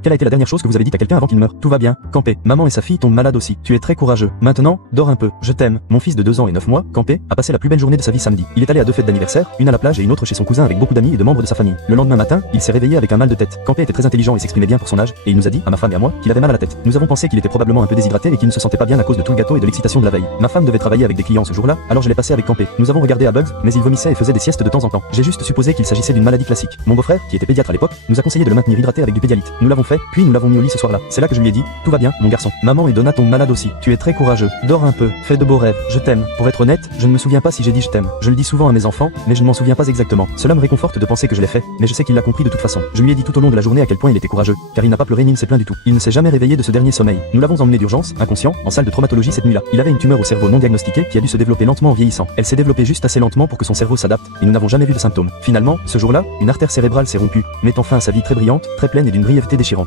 Quelle a été la dernière chose que vous avez dit à quelqu'un avant qu'il meure? Tout va bien, Campé. Maman et sa fille tombent malades aussi. Tu es très courageux. Maintenant, dors un peu. Je t'aime. Mon fils de 2 ans et 9 mois, Campé, a passé la plus belle journée de sa vie samedi. Il est allé à 2 fêtes d'anniversaire, une à la plage et une autre chez son cousin avec beaucoup d'amis et de membres de sa famille. Le lendemain matin, il s'est réveillé avec un mal de tête. Campé était très intelligent et s'exprimait bien pour son âge, et il nous a dit, à ma femme et à moi, qu'il avait mal à la tête. Nous avons pensé qu'il était probablement un peu déshydraté et qu'il ne se sentait pas bien à cause de tout le gâteau et de l'excitation de la veille. Ma femme devait travailler avec des clients ce jour-là, alors je l'ai passé avec Campé. Nous avons regardé à Bugs, mais il vomissait et faisait des siestes de temps en temps. J'ai juste supposé qu'il s'agissait d'une maladie classique. Mon beau-frère, qui était pédiatre à l'époque, nous a conseillé de le maintenir hydraté avec du pédialyte. Nous l'avons fait, puis nous l'avons mis au lit ce soir-là. C'est là que je lui ai dit, tout va bien, mon garçon. Maman et Donna tombent malades aussi. Tu es très courageux. Dors un peu. Fais de beaux rêves. Je t'aime. Pour être honnête, je ne me souviens pas si j'ai dit je t'aime. Je le dis souvent à mes enfants, mais je ne m'en souviens pas exactement. Cela me réconforte de penser que je l'ai fait, mais je sais qu'il l'a compris de toute façon. Je lui ai dit tout au long de la journée à quel point il était courageux, car il n'a pas pleuré ni ne s'est plaint du tout. Il ne s'est jamais réveillé de ce dernier sommeil. Nous l'avons emmené d'urgence, inconscient, en salle de traumatologie cette nuit-là. Il avait une tumeur au cerveau non diagnostiquée qui a dû se développer lentement en vieillissant. Elle s'est développée juste assez lentement pour que son cerveau s'adapte, et nous n'avons jamais vu de symptômes. Finalement, ce jour-là, une artère cérébrale s'est rompue, mettant fin à sa vie très brillante, très pleine et d'une brièveté déchirante.